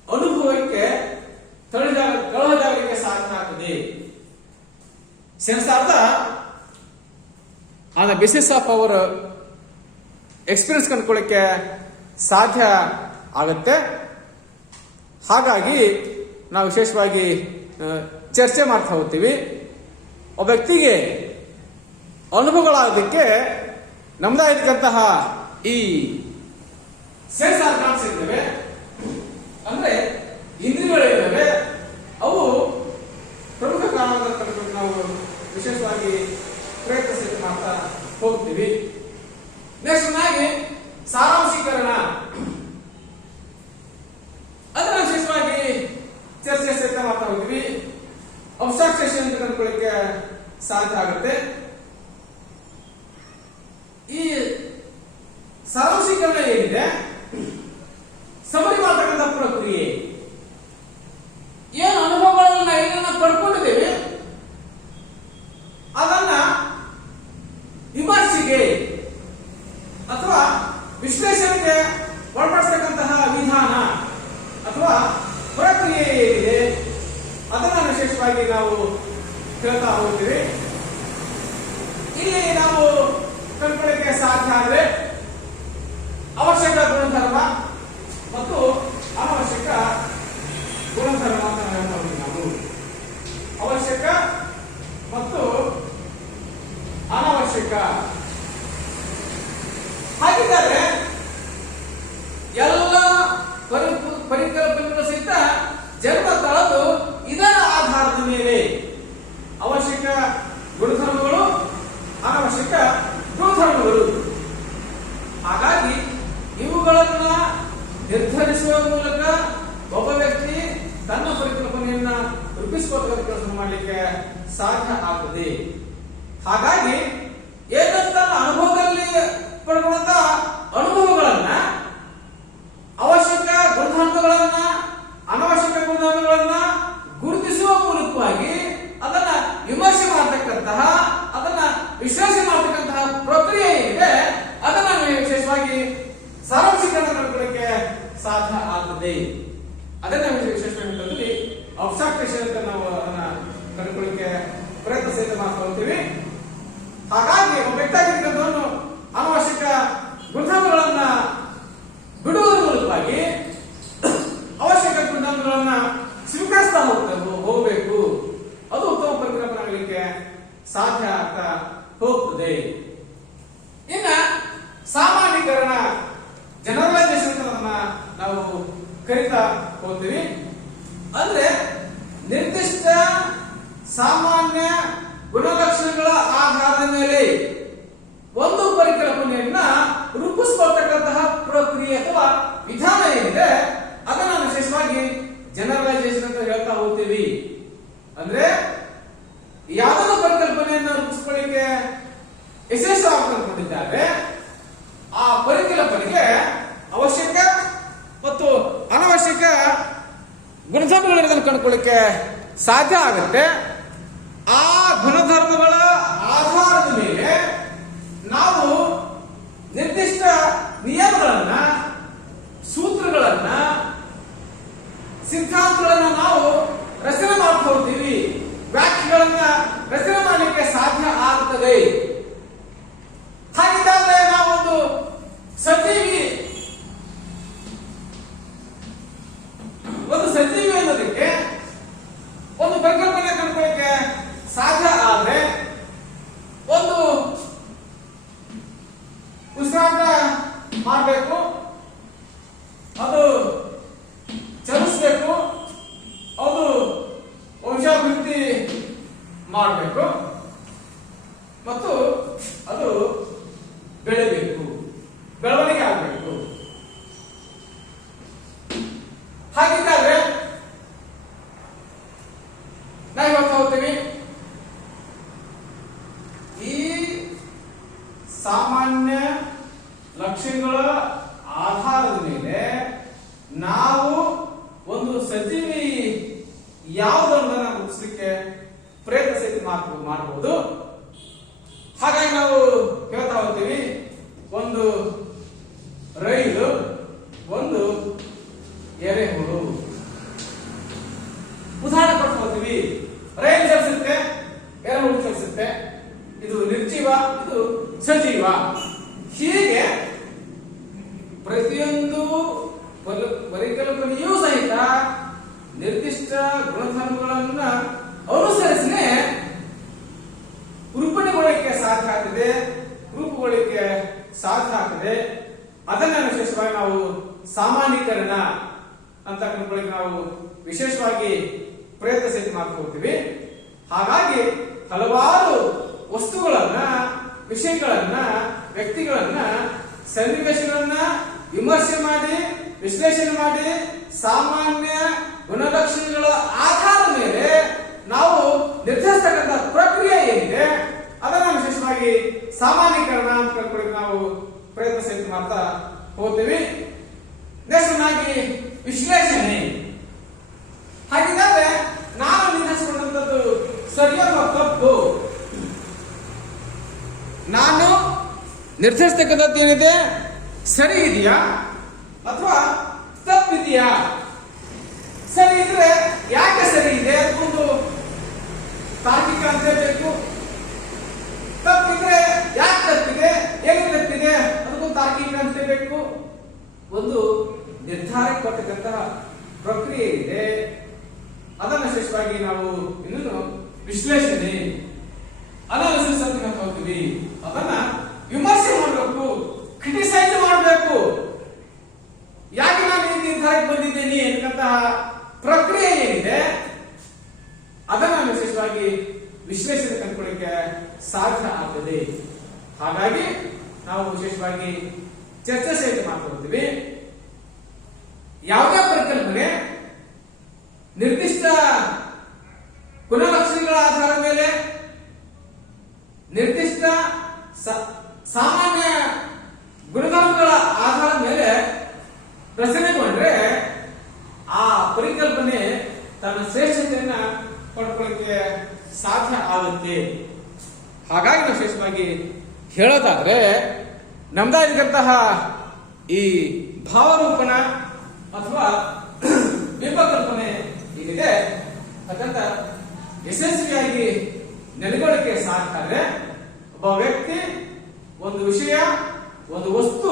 ಅನುಭವಕ್ಕೆ ತಳಹದಾಗಲಿಕ್ಕೆ ಸಾಧ್ಯ ಆಗ್ತದೆ. Sense of on the basis of our experience ಕಂಡುಕೊಳ್ಳಿಕ್ಕೆ ಸಾಧ್ಯ ಆಗುತ್ತೆ. ಹಾಗಾಗಿ ನಾವು ವಿಶೇಷವಾಗಿ ಚರ್ಚೆ ಮಾಡ್ತಾ ಹೋಗ್ತೀವಿ. ಒಬ್ಬ ವ್ಯಕ್ತಿಗೆ ಅನುಭವಗಳಾಗೋದಕ್ಕೆ ನಮ್ದಾಗಿರ್ತಕ್ಕಂತಹ ಈ ಸೆನ್ಸ್ ಆರ್ಗಾನ್ಸ್ ಇರ್ತವೆ, ಅಂದ್ರೆ ಇಂದ್ರಿಯಗಳಿರ್ತವೆ, ಅವು ಪ್ರಮುಖ ಕಾರಣವನ್ನು ಕಂಡುಕೊಂಡು ನಾವು ವಿಶೇಷವಾಗಿ ಪ್ರಯತ್ನ ಮಾಡ್ತಾ ಹೋಗ್ತೀವಿ. ನೆಕ್ಸ್ಟ್ ಆಗಿ ಸಾರಾಂಶೀಕರಣ, ಅದನ್ನ ವಿಶೇಷವಾಗಿ ಚರ್ಚೆ ಸಹಿತ ಮಾಡ್ತಾ ಹೋಗ್ತೀವಿ. ಅಬ್ಸ್ಟ್ರಾಕ್ಷನ್ ಅಂತ ಕಂಡುಕೊಳ್ಳಿಕ್ಕೆ ಸಾಧ್ಯ ಆಗುತ್ತೆ. ಈ ಸಾರಾಂಶೀಕರಣ ಏನಿದೆ, ಸಮರಿ ಮಾಡ್ತಕ್ಕಂಥ ಪ್ರಕ್ರಿಯೆ. ಏನು ಅನುಭವಗಳನ್ನ ಏನನ್ನ ಪಡ್ಕೊಂಡಿದ್ದೇವೆ ಅದನ್ನ ವಿಮರ್ಶೆಗೆ ಅಥವಾ ವಿಶ್ಲೇಷಣೆಗೆ ಒಳಪಡಿಸತಕ್ಕಂತಹ ವಿಧಾನ ವಿಶೇಷವಾಗಿ ನಾವು ಕೇಳ್ತಾ ಹೋಗ್ತೀವಿ. ಇಲ್ಲಿ ನಾವು ಕಂಡುಕೊಳ್ಳಕ್ಕೆ ಸಾಧ್ಯ ಆದರೆ ಅವಶ್ಯಕ ಗುಣಧರ್ಮ ಮತ್ತು ಅನವಶ್ಯಕ ಗುಣಧರ್ಮ ಅಂತ ಹೇಳ್ತಾ ಹೋಗ್ತೀವಿ. ನಾವು ಅವಶ್ಯಕ ಮತ್ತು ಅನವಶ್ಯಕ. ಹಾಗಿದ್ದರೆ ಎಲ್ಲ ಪರಿಕಲ್ಪನೆಗಳು ಸಹಿತ ಜನ್ಮ ತಳೆದು ಇದರ ಆಧಾರದ ಮೇಲೆ ಅವಶ್ಯಕ ಗುಣಧರ್ಮಗಳು, ಅನವಶ್ಯಕ ಗುಣಧರ್ಮಗಳು. ಹಾಗಾಗಿ ಇವುಗಳನ್ನ ನಿರ್ಧರಿಸುವ ಮೂಲಕ ಒಬ್ಬ ವ್ಯಕ್ತಿ ತನ್ನ ಪರಿಕಲ್ಪನೆಯನ್ನ ರೂಪಿಸಿಕೊಳ್ಳುವ ಕೆಲಸ ಮಾಡಲಿಕ್ಕೆ ಸಾಧ್ಯ ಆಗುತ್ತದೆ. ಹಾಗಾಗಿ ಏನಂತ ಅನುಭವದಲ್ಲಿ ಪಡ್ಕೊಂಡ ಅನುಭವಗಳನ್ನ, ಅವಶ್ಯಕ ಗುಣಧರ್ಮಗಳನ್ನ, ಅನವಶ್ಯಕ ಗುಣಧರ್ಮಗಳನ್ನ ಗುರುತಿಸುವ ಮೂಲಕವಾಗಿ ಅದನ್ನ ವಿಮರ್ಶೆ ಮಾಡತಕ್ಕಂತಹ, ಅದನ್ನ ವಿಶ್ಲೇಷಣೆ ಮಾಡತಕ್ಕಂತಹ ಪ್ರಕ್ರಿಯೆ ಇದೆ. ಅದನ್ನ ವಿಶೇಷವಾಗಿ ಸಾರಾಂಶೀಕರಣ ಮಾಡ್ಕೊಳ್ಳಕ್ಕೆ ಸಾಧ್ಯ ಆಗ್ತದೆ. ಅದನ್ನ ವಿಶೇಷವಾಗಿ ಅಬ್ಸ್ಟ್ರಾಕ್ಷನ್ ಅಂತ ನಾವು ಅದನ್ನ ಕಂಡುಕೊಳ್ಳಕ್ಕೆ ಪ್ರಯತ್ನ ಸಹಿತ ಮಾಡ್ಕೊಳ್ತೀವಿ. ಹಾಗಾಗಿ ಒಬ್ಬ ವ್ಯಕ್ತಿಯಾಗಿರ್ತಕ್ಕಂಥವನು ಅನವಶ್ಯಕ ಗುಣಧರ್ಮಗಳನ್ನ ಬಿಡುವುದರ ಮೂಲಕವಾಗಿ ಅವಶ್ಯಕ ಗುಣಧರ್ಮಗಳನ್ನ ಸ್ವೀಕರಿಸ್ತಾ ಹೋಗಬೇಕು. ಅದು ಉತ್ತಮ ಪರಿಕಲ್ಪನೆ ಆಗಲಿಕ್ಕೆ ಸಾಧ್ಯ ಆಗ್ತಾ ಹೋಗ್ತದೆ. ಇನ್ನ ಸಾಮಾನ್ಯೀಕರಣ, ಜನರಲೈಸೇಷನ್ ಅಂತ ನಾವು ಕರಿತಾ ಹೋಗ್ತೀವಿ. ಅಂದ್ರೆ ನಿರ್ದಿಷ್ಟ ಸಾಮಾನ್ಯ ಗುಣಲಕ್ಷಣಗಳ ಆಧಾರದ ಮೇಲೆ ಒಂದು ಪರಿಕಲ್ಪನೆಯನ್ನ ರೂಪಿಸಿಕೊಳ್ತಕ್ಕಂತಹ ಪ್ರಕ್ರಿಯೆ ಅಥವಾ ವಿಧಾನ ಏನಿದೆ ಅದನ್ನ ವಿಶೇಷವಾಗಿ ಜನರಲೈಸೇಷನ್ ಅಂತ ಹೇಳ್ತಾ ಹೋಗ್ತೀವಿ. ಅಂದ್ರೆ ಯಾವುದೋ ಪರಿಕಲ್ಪನೆಯನ್ನ ರೂಪಿಸಿಕೊಳ್ಳಿಕ್ಕೆ ಯಶಸ್ಸು ಅಂದ್ಕೊಂಡಿದ್ದಾರೆ, ಆ ಪರಿಕಲ್ಪನೆಗೆ ಅವಶ್ಯಕ ಮತ್ತು ಅನವಶ್ಯಕ ಗುಣಧರ್ಮಗಳನ್ನು ಕಂಡುಕೊಳ್ಳಿಕ್ಕೆ ಸಾಧ್ಯ ಆಗುತ್ತೆ. ಆ ಗುಣಧರ್ಮಗಳ ಆಧಾರದ ಮೇಲೆ ನಾವು ನಿರ್ದಿಷ್ಟ ನಿಯಮಗಳನ್ನ, ಸೂತ್ರಗಳನ್ನ, ಸಿದ್ಧಾಂತಗಳನ್ನ ನಾವು ರಚನೆ ಮಾಡ್ತಾ ಹೋಗ್ತೀವಿ. ವ್ಯಾಖ್ಯೆಗಳನ್ನ ರಚನೆ ಮಾಡಲಿಕ್ಕೆ ಸಾಧ್ಯ ಆಗ್ತದೆ. ಹಾಗಿದ್ದಾಗ ನಾವೊಂದು ಸಜೀವಿ ಅನ್ನೋದಕ್ಕೆ ಒಂದು ಪರಿಕಲ್ಪನೆ ಕಂಡುಕೊಳ್ಳಕ್ಕೆ ಸಾಧ್ಯ ಆದ್ರೆ ಒಂದು ಉಸಿರಾಟ ಮಾಡಬೇಕು, ಅದು ಚಲಿಸಬೇಕು, ಅದು ವಂಶಾಭಿವೃದ್ಧಿ ಮಾಡಬೇಕು ಮತ್ತು ಅದು ಬೆಳೆಯಬೇಕು, ಬೆಳವಣಿಗೆ ಆಗಬೇಕು. ಹಾಗಿದ್ದಾಗ ನಾವು ಇವತ್ತು ಹೋಗ್ತೀವಿ ಈ ಸಾಮಾನ್ಯ ಲಕ್ಷಣಗಳ ಆಧಾರದ ಮೇಲೆ ನಾವು ಒಂದು ಸಜೀವಿ ಯಾವುದನ್ನ ಗುರುತಿಸಲಿಕ್ಕೆ ಪ್ರಯತ್ನ ಸಹಿತ ಮಾಡಬಹುದು. ಹಾಗಾಗಿ ನಾವು ಹೇಳ್ತಾ ಹೋಗ್ತೀವಿ, ಒಂದು ರೈಲು, ಒಂದು ಎರೆಹುಳು. ಉದಾಹರಣೆ ಕೊಟ್ಟು ಹೋಗ್ತೀವಿ. ರೈಲು ಚಲಿಸುತ್ತೆ, ಎರೆಹುಳು ಚಲಿಸುತ್ತೆ. ಇದು ನಿರ್ಜೀವ, ಇದು ಸಜೀವ. ಹೀಗೆ ಪ್ರತಿಯೊಂದು ಪರಿಕಲ್ಪನೆಯೂ ಸಹಿತ ನಿರ್ದಿಷ್ಟ ಗುಣಧರ್ಮಗಳನ್ನ ಅನುಸರಿಸಲೇ ರೂಪಣೆಗೊಳ್ಳಲಿಕ್ಕೆ ಸಾಧ್ಯ ಆಗ್ತದೆ, ರೂಪುಗೊಳ್ಳಲಿಕ್ಕೆ ಸಾಧ್ಯ ಆಗ್ತದೆ. ಅದನ್ನ ವಿಶೇಷವಾಗಿ ನಾವು ಸಾಮಾನ್ಯೀಕರಣ ಅಂತ ಕಂಡುಕೊಳ್ಳಿಕ್ಕೆ ನಾವು ವಿಶೇಷವಾಗಿ ಪ್ರಯತ್ನ ಸಹಿತ ಮಾಡ್ಕೊಳ್ತೀವಿ. ಹಾಗಾಗಿ ಹಲವಾರು ವಸ್ತುಗಳನ್ನ, ವಿಷಯಗಳನ್ನ, ವ್ಯಕ್ತಿಗಳನ್ನ, ಸನ್ನಿವೇಶಗಳನ್ನ ವಿಮರ್ಶೆ ಮಾಡಿ, ವಿಶ್ಲೇಷಣೆ ಮಾಡಿ, ಸಾಮಾನ್ಯ ಗುಣಲಕ್ಷಣಗಳ ಆಧಾರದ ಮೇಲೆ ನಾವು ನಿರ್ಧರಿಸತಕ್ಕಂಥ ಪ್ರಕ್ರಿಯೆ ಏನಿದೆ ಅದನ್ನ ವಿಶೇಷವಾಗಿ ಸಾಮಾನ್ಯೀಕರಣ ಅಂತ ಕಂಡುಕೊಳ್ಳಿಕ್ಕೆ ನಾವು ಪ್ರಯತ್ನ ಸಹಿತ ಮಾಡ್ತಾ ಹೋಗ್ತೀವಿ. ನೆಕ್ಸ್ಟ್ ಆಗಿ ವಿಶ್ಲೇಷಣೆ. ಹಾಗಿದ್ದರೆ ನಾನು ನಿರ್ಧರಿಸಿಕೊಂಡಂಥದ್ದು ಸರಿಯೋ ಅಥವಾ ತಪ್ಪು? ನಾನು ನಿರ್ಧರಿಸತಕ್ಕಂಥದ್ದು ಏನಿದೆ ಸರಿ ಇದೆಯಾ ಅಥವಾ ತಪ್ಪಿದೆಯಾ? ಸರಿ ಇದ್ರೆ ಯಾಕೆ ಸರಿ ಇದೆ ಒಂದು ವಿಶೇಷವಾಗಿ ನಾವು ಇನ್ನೊಂದು ವಿಶ್ಲೇಷಣೆ ಅನಾಲಿಸಿಸ್ ಅಂತ ಹೋಗ್ತೀವಿ. ಅದನ್ನ ವಿಮರ್ಶೆ ಮಾಡಬೇಕು, ಕ್ರಿಟಿಸೈಸ್ ಮಾಡಬೇಕು. ಯಾಕೆ ನಾನು ಈ ನಿರ್ಧಾರಕ್ಕೆ ಬಂದಿದ್ದೇನೆ ಎನ್ನುವಂತಹ ಪ್ರಕ್ರಿಯೆ ಏನಿದೆ ಅದನ್ನ ವಿಶೇಷವಾಗಿ ವಿಶ್ಲೇಷಣೆ ಕಂಡುಕೊಳ್ಳಿಕ್ಕೆ ಸಾಧ್ಯ ಆಗ್ತದೆ. ಹಾಗಾಗಿ ನಾವು ವಿಶೇಷವಾಗಿ ಚರ್ಚೆ ಸಹಿತ ಮಾಡ್ಕೊಳ್ತೀವಿ. ಯಾವುದೇ ಪರಿಕಲ್ಪನೆ ನಿರ್ದಿಷ್ಟ ಗುಣಲಕ್ಷಣಗಳ ಆಧಾರದ ಮೇಲೆ, ನಿರ್ದಿಷ್ಟ ಸಾಮಾನ್ಯ ಗುಣಧರ್ಮಗಳ ಆಧಾರದ ಮೇಲೆ ರಚನೆಗೊಂಡ್ರೆ ಆ ಪರಿಕಲ್ಪನೆ ತನ್ನ ಶ್ರೇಷ್ಠತೆಯನ್ನ ಪಡ್ಕೊಳ್ಳಿಕ್ಕೆ ಸಾಧ್ಯ ಆಗುತ್ತೆ. ಹಾಗಾಗಿ ನಾವು ವಿಶೇಷವಾಗಿ ಹೇಳೋದಾದ್ರೆ ನಮ್ದಾಗಿರುವಂತಹ ಈ ಭಾವರೂಪಣ ಅಥವಾ ಬಿಂಬಕಲ್ಪನೆ ಏನಿದೆ ಅತ್ಯಂತ ಯಶಸ್ವಿಯಾಗಿ ನೆಲೆಗೊಳ್ಳಕ್ಕೆ ಸಾಧ್ಯ ಆದ್ರೆ ಒಬ್ಬ ವ್ಯಕ್ತಿ, ಒಂದು ವಿಷಯ, ಒಂದು ವಸ್ತು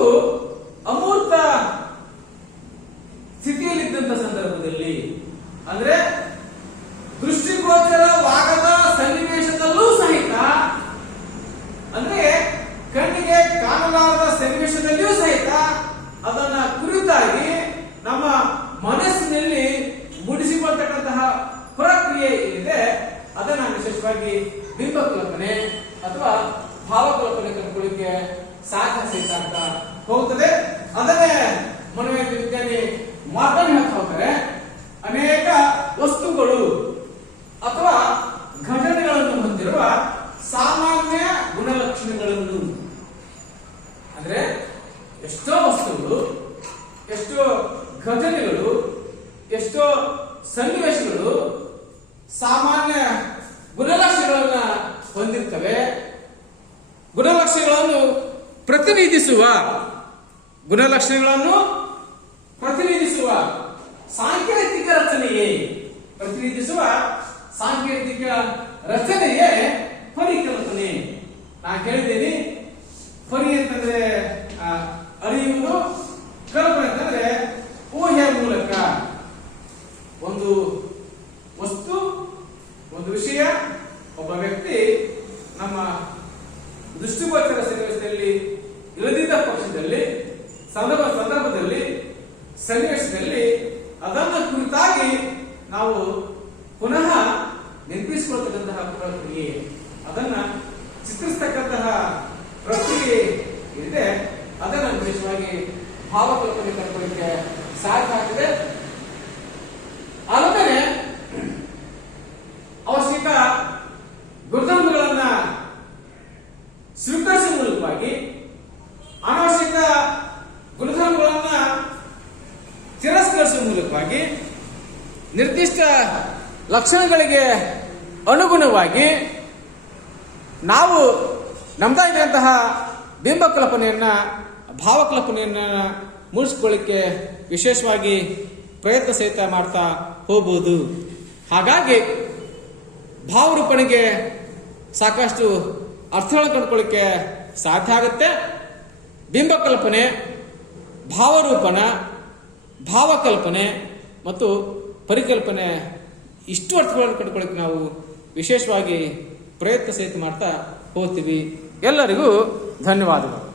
ಅಮೂರ್ತ ಸ್ಥಿತಿಯಲ್ಲಿದ್ದಂತ ಸಂದರ್ಭದಲ್ಲಿ, ಅಂದ್ರೆ ದೃಷ್ಟಿಗೋಚರವಾಗದ ಸನ್ನಿವೇಶದಲ್ಲೂ ಸಹಿತ, ಅಂದ್ರೆ ಕಣ್ಣಿಗೆ ಕಾಣಲಾರದ ಸನ್ನಿವೇಶದಲ್ಲಿಯೂ ಸಹಿತ ಅದನ್ನ ಕುರಿತಾಗಿ ನಮ್ಮ ಮನಸ್ಸಿನಲ್ಲಿ ಮೂಡಿಸಿಕೊಳ್ತಕ್ಕಂತಹ ಪ್ರಕ್ರಿಯೆ ಏನಿದೆ ಅದನ್ನ ವಿಶೇಷವಾಗಿ ಬಿಂಬಕಲ್ಪನೆ ಅಥವಾ ಭಾವಕಲ್ಪನೆ ಕಂಡುಕೊಳ್ಳಿಕ್ಕೆ ಸಾಧ್ಯ ಸಹಿತ ಆಗ್ತಾ ಹೋಗುತ್ತದೆ. ಅದನ್ನೇ ಮನೋವಿಜ್ಞಾನಿ ಮಾರ್ಗನ್ ಹೇಳ್ತಾ ಹೋಗ್ತಾರೆ. ಅನೇಕ ವಸ್ತುಗಳು ಅಥವಾ ಘಟನೆಗಳನ್ನು ಹೊಂದಿರುವ ಸಾಮಾನ್ಯ ಗುಣಲಕ್ಷಣಗಳನ್ನು, ಅಂದ್ರೆ ಎಷ್ಟೋ ವಸ್ತುಗಳು, ಎಷ್ಟೋ ಘಟನೆಗಳು, ಎಷ್ಟೋ ಸನ್ನಿವೇಶಗಳು ಸಾಮಾನ್ಯ ಗುಣಲಕ್ಷಣಗಳನ್ನ ಹೊಂದಿರ್ತವೆ. ಗುಣಲಕ್ಷಣಗಳನ್ನು ಪ್ರತಿನಿಧಿಸುವ ಸಾಂಕೇತಿಕ ರಚನೆಯೇ ಪರಿಕಲ್ಪನೆ. ನಾನು ಹೇಳಿದ್ದೇನೆ, ಪರಿ ಅಂತಂದ್ರೆ ಅರಿಯುವುದು, ಕಲ್ಪನೆ ಅಂತಂದ್ರೆ ಊಹೆಯ ಮೂಲಕ ಒಂದು ವಸ್ತು, ಒಂದು ವಿಷಯ, ಒಬ್ಬ ವ್ಯಕ್ತಿ ನಮ್ಮ ದೃಷ್ಟಿಗೋಚರ ಸನ್ನಿವೇಶದಲ್ಲಿ ಇಲ್ಲದಿದ್ದ ಪಕ್ಷದಲ್ಲಿ, ಸಂದರ್ಭದಲ್ಲಿ, ಸನ್ನಿವೇಶದಲ್ಲಿ ಅದನ್ನು ಕುರಿತಾಗಿ ನಾವು ಪುನಃ ನೆನಪಿಸಿಕೊಳ್ತಕ್ಕಂತಹ ಪ್ರಕ್ರಿಯೆ, ಅದನ್ನ ಚಿತ್ರಿಸತಕ್ಕಂತಹ ಪ್ರಕ್ರಿಯೆ ಇದೆ. ಅದನ್ನ ವಿಶೇಷವಾಗಿ ಭಾವಕಲ್ಪನೆ ಕಂಡುಕೊಳ್ಳಿಕ್ಕೆ ಸಾಧ್ಯ ಆಗ್ತದೆ. ಆಮೇಲೆ ಅವಶ್ಯಕ ಗುಣಧರ್ಮಗಳನ್ನ ಸ್ವೀಕರಿಸುವ ಮೂಲಕವಾಗಿ ಅನವಶ್ಯಕ ಗುಣಧರ್ಮಗಳನ್ನ ತಿರಸ್ಕರಿಸುವ ಮೂಲಕವಾಗಿ ನಿರ್ದಿಷ್ಟ ಲಕ್ಷಣಗಳಿಗೆ ಅನುಗುಣವಾಗಿ ನಾವು ನಮ್ದಾಗಿರುವಂತಹ ಬಿಂಬಕಲ್ಪನೆಯನ್ನ, ಭಾವಕಲ್ಪನೆಯನ್ನ ಮೂಡಿಸಿಕೊಳ್ಳಿಕ್ಕೆ ವಿಶೇಷವಾಗಿ ಪ್ರಯತ್ನ ಸಹಿತ ಮಾಡ್ತಾ ಹೋಗಬಹುದು. ಹಾಗಾಗಿ ಭಾವರೂಪಣೆಗೆ ಸಾಕಷ್ಟು ಅರ್ಥಗಳನ್ನು ಕಂಡುಕೊಳ್ಳಿಕ್ಕೆ ಸಾಧ್ಯ ಆಗುತ್ತೆ. ಬಿಂಬಕಲ್ಪನೆ, ಭಾವರೂಪಣ, ಭಾವಕಲ್ಪನೆ ಮತ್ತು ಪರಿಕಲ್ಪನೆ, ಇಷ್ಟು ಅರ್ಥಗಳನ್ನು ಕಂಡುಕೊಳ್ಳಿಕ್ಕೆ ನಾವು ವಿಶೇಷವಾಗಿ ಪ್ರಯತ್ನ ಸಹಿತ ಮಾಡ್ತಾ ಹೋಗ್ತೀವಿ. ಎಲ್ಲರಿಗೂ ಧನ್ಯವಾದಗಳು.